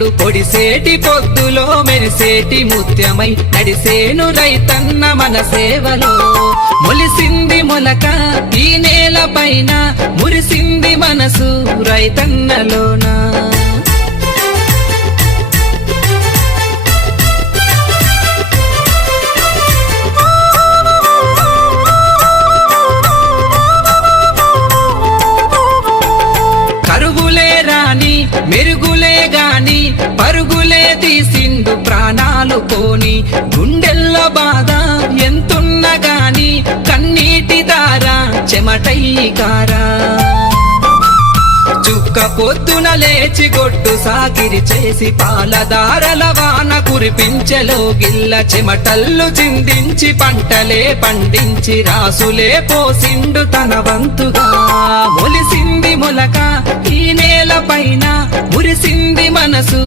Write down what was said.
పొడిసేటి పొద్దులో మెరిసేటి ముత్యమై నడిసేను రైతన్న మన సేవలో మొలిసింది మొలక ఈ నేల పైన మురిసింది మనసు రైతన్నలోనా మెరుగులే గాని పరుగులే తీసిండు ప్రాణాలు పోని గుండెల్లో బాధ ఎంతున్నా గాని కన్నీటి దారా చెమటయ్యి కారా చుక్క పొద్దున లేచి గొడ్డు సాకిరి చేసి పాలదారల వాన కురిపించెలో గిల్ల చెమటల్లు చిందించి పంటలే పండించి రాసులే పోసిండు తన వంతుగా మొలిసింది మొలక ఈ నేల పైన మురిసింది మనసు